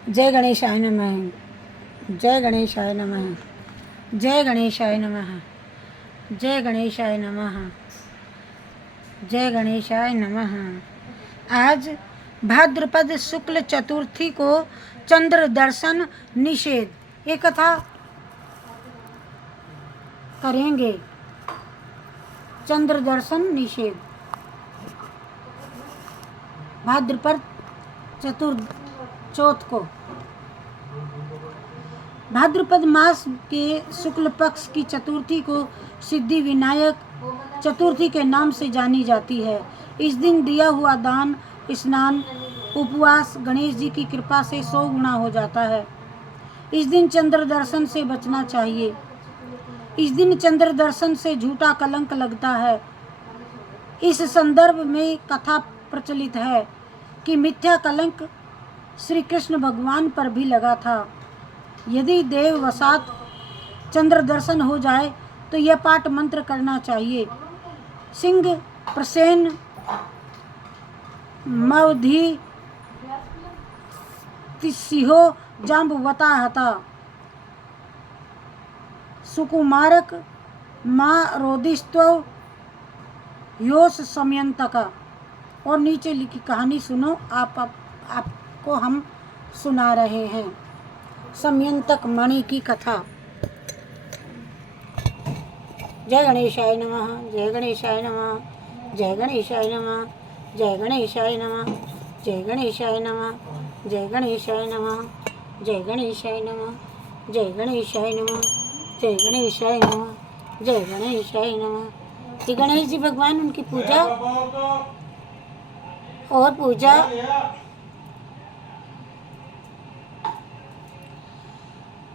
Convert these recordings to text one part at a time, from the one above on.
जय गणेशाय नमः। जय गणेशाय नमः। जय गणेशाय नमः। जय गणेशाय नमः। जय गणेशाय नमः। आज भाद्रपद शुक्ल चतुर्थी को चंद्र दर्शन निषेध, ये कथा करेंगे। चंद्र दर्शन निषेध भाद्रपद चौथ को। भाद्रपद मास के शुक्ल पक्ष की चतुर्थी को सिद्धि विनायक चतुर्थी के नाम से जानी जाती है। इस दिन दिया हुआ दान, स्नान, उपवास गणेश जी की कृपा से 100 गुना हो जाता है। इस दिन चंद्र दर्शन से बचना चाहिए। इस दिन चंद्र दर्शन से झूठा कलंक लगता है। इस संदर्भ में कथा प्रचलित है कि मिथ्या कलंक श्री कृष्ण भगवान पर भी लगा था। यदि देववसात चंद्र दर्शन हो जाए तो यह पाठ मंत्र करना चाहिए। सिंह प्रसेन मवधि तिस्सिहो जाम्बवता हता सुकुमारक माँ रोदिस्तो योस समयंतका। और नीचे लिखी कहानी सुनो, आपको हम सुना रहे हैं। समयंतक मणि की कथा। जय गणेशाय नमः। जय गणेशाय नमः। जय गणेशाय नमः। जय गणेशाय नमः। जय गणेशाय नमः। जय गणेशाय नमः। जय गणेशाय नमः। जय गणेशाय नमः। जय गणेशाय नमः। जय गणेशाय नमः। ये गणेश जी भगवान, उनकी पूजा और पूजा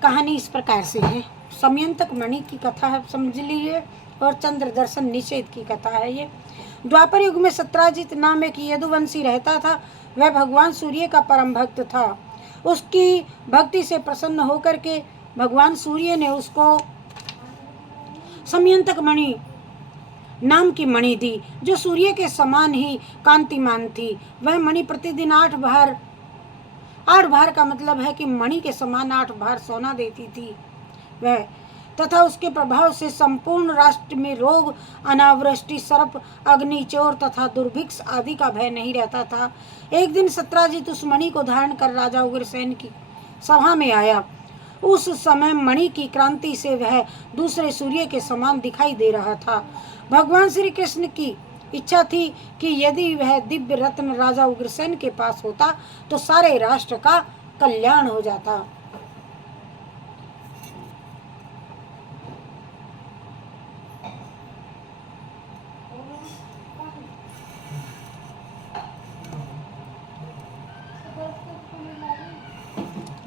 कहानी इस प्रकार से है। समयंतक मणि की कथा है, समझ लीजिए। और चंद्र दर्शन निषेध की कथा है ये। द्वापर युग में सत्राजित नाम एक यदुवंशी रहता था। वह भगवान सूर्य का परम भक्त था। उसकी भक्ति से प्रसन्न होकर के भगवान सूर्य ने उसको समयंतक मणि नाम की मणि दी, जो सूर्य के समान ही कांतिमान थी। वह मणि प्रतिदिन 8 भार का मतलब है कि मणि के समान 8 भार सोना देती थी वह, तथा उसके प्रभाव से संपूर्ण राष्ट्र में रोग, अनावृष्टि, सर्प, अग्नि, चोर तथा दुर्भिक्ष आदि का भय नहीं रहता था। एक दिन सत्राजित उस मणि को धारण कर राजा उग्रसेन की सभा में आया। उस समय मणि की क्रांति से वह दूसरे सूर्य के समान दिखाई दे रहा था। भगवान श्री कृष्ण की इच्छा थी कि यदि वह दिव्य रत्न राजा उग्रसेन के पास होता तो सारे राष्ट्र का कल्याण हो जाता।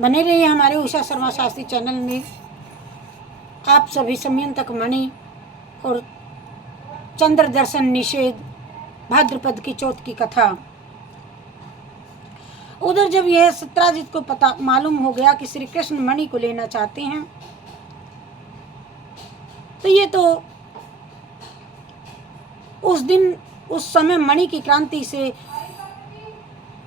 बने रहिए हमारे उषा शर्मा शास्त्री चैनल में। आप सभी समयंतक मणि और चंद्र दर्शन निषेध भाद्रपद की चौथ की कथा। उधर जब यह सत्राजित को पता मालूम हो गया कि श्री कृष्ण मणि को लेना चाहते हैं, तो ये तो उस समय मणि की क्रांति से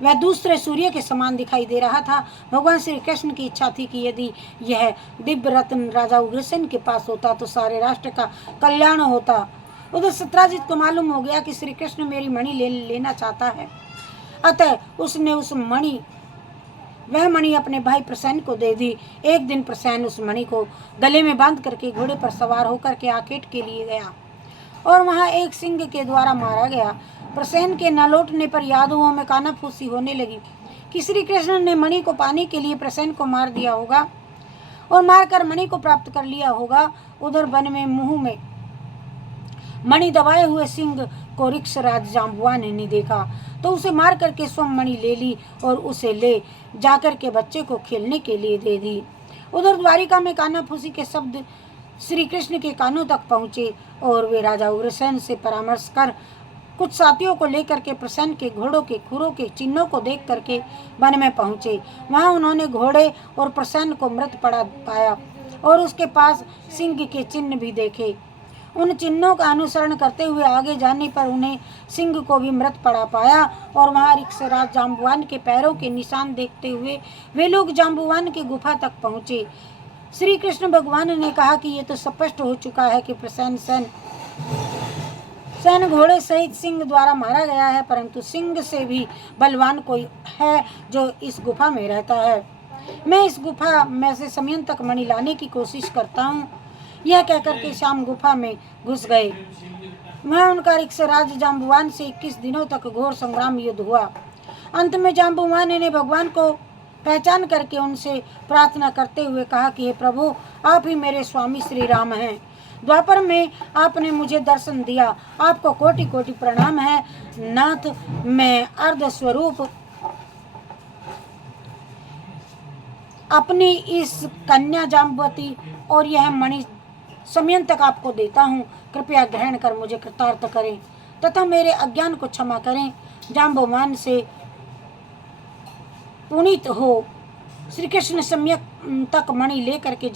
वह दूसरे सूर्य के समान दिखाई दे रहा था। भगवान श्री कृष्ण की इच्छा थी कि यदि यह दिव्य रत्न राजा उग्रसेन के पास होता तो सारे राष्ट्र का कल्याण होता। उधर सत्राजित को मालूम हो गया कि श्री कृष्ण मेरी मणि लेना चाहता है। अतः उसने वह मणि अपने भाई प्रसेन को दे दी। एक दिन प्रसेन उस मणि को गले में बांध करके घोड़े पर सवार होकर के आकेट के लिए गया और वहां एक सिंह के द्वारा मारा गया। प्रसेन के न लौटने पर यादवों में कानाफूसी होने लगी कि श्री कृष्ण ने मणि को पाने के लिए प्रसेन को मार दिया होगा और मारकर मणि को प्राप्त कर लिया होगा। उधर वन में मुंह में मणि दबाए हुए सिंह को ऋक्षराज जाम्बुआ ने देखा तो उसे मार करके स्वयं मणि ले ली और उसे ले जाकर के बच्चे को खेलने के लिए दे दी। उधर द्वारिका में कानाफूसी के शब्द श्री कृष्ण के कानों तक पहुँचे और वे राजा उग्रसेन से परामर्श कर कुछ साथियों को लेकर के प्रसेन के घोड़ों के खुरों के चिन्हों को देख करके वन में पहुँचे। वहाँ उन्होंने घोड़े और प्रसेन को मृत पड़ा पाया और उसके पास सिंह के चिन्ह भी देखे। उन चिन्हों का अनुसरण करते हुए आगे जाने पर उन्हें सिंह को भी मृत पड़ा पाया और वहां ऋक्षराज जाम्बुवान के पैरों के निशान देखते हुए वे लोग जाम्बुवान की गुफा तक पहुंचे। श्री कृष्ण भगवान ने कहा कि ये तो स्पष्ट हो चुका है कि सैन घोड़े सहित सिंह द्वारा मारा गया है, परंतु सिंह से भी बलवान कोई है जो इस गुफा में रहता है। मैं इस गुफा में से समयंतक मणि लाने की कोशिश करता हूँ। यह कहकर के श्याम गुफा में घुस गए। वहाँ उनका ऋक्षराज जाम्बुवान से 21 दिनों तक घोर संग्राम युद्ध हुआ। अंत में जाम्बुवान ने भगवान को पहचान करके उनसे प्रार्थना करते हुए कहा कि हे प्रभु, आप ही मेरे स्वामी श्री राम हैं। द्वापर में आपने मुझे दर्शन दिया, आपको कोटि कोटि प्रणाम है नाथ। मैं अर्ध स्वरूप अपनी इस कन्या जाम्बवती और यह मणि समयन तक आपको देता हूँ। कृपया ग्रहण कर मुझे कृतार्थ करें तथा मेरे अज्ञान को क्षमा करें। जाम्बवान से पुनीत हो श्री कृष्ण सम्यक तक मणि लेकर के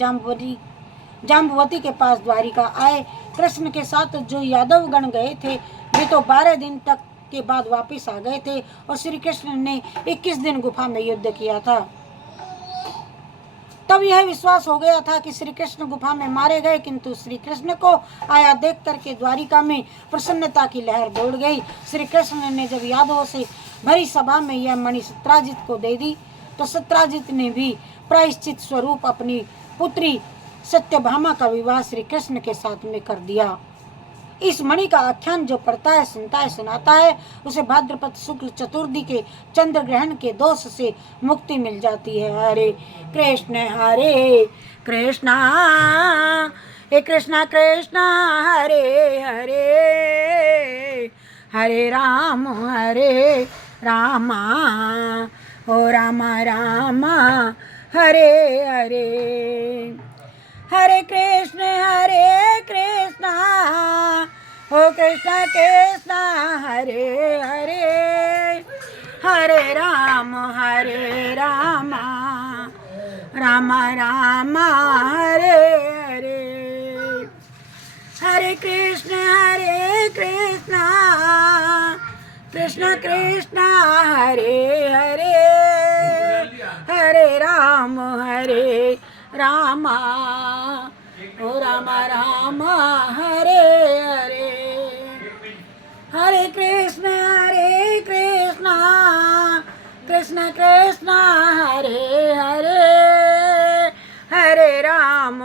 जाम्बवती के पास द्वारिका आए। कृष्ण के साथ जो यादव गण गए थे वे तो 12 दिन तक के बाद वापस आ गए थे और श्री कृष्ण ने 21 दिन गुफा में युद्ध किया था। तब यह विश्वास हो गया था कि श्री कृष्ण गुफा में मारे गए, किंतु श्री कृष्ण को आया देख करके द्वारिका में प्रसन्नता की लहर दौड़ गई। श्री कृष्ण ने जब यादवों से भरी सभा में यह मणि सत्राजित को दे दी तो सत्राजित ने भी प्रायश्चित स्वरूप अपनी पुत्री सत्यभामा का विवाह श्री कृष्ण के साथ में कर दिया। इस मणि का आख्यान जो पढ़ता है, सुनता है, सुनाता है, उसे भाद्रपद शुक्ल चतुर्थी के चंद्र ग्रहण के दोष से मुक्ति मिल जाती है। हरे कृष्ण हे कृष्णा कृष्णा हरे हरे, हरे राम रामा ओ रामा रामा हरे हरे। हरे कृष्ण ओ कृष्णा कृष्णा हरे हरे, हरे राम राम राम हरे हरे। हरे कृष्ण कृष्ण कृष्ण हरे हरे, हरे राम ओ राम राम हरे हरे। हरे कृष्ण कृष्ण कृष्ण हरे हरे, हरे राम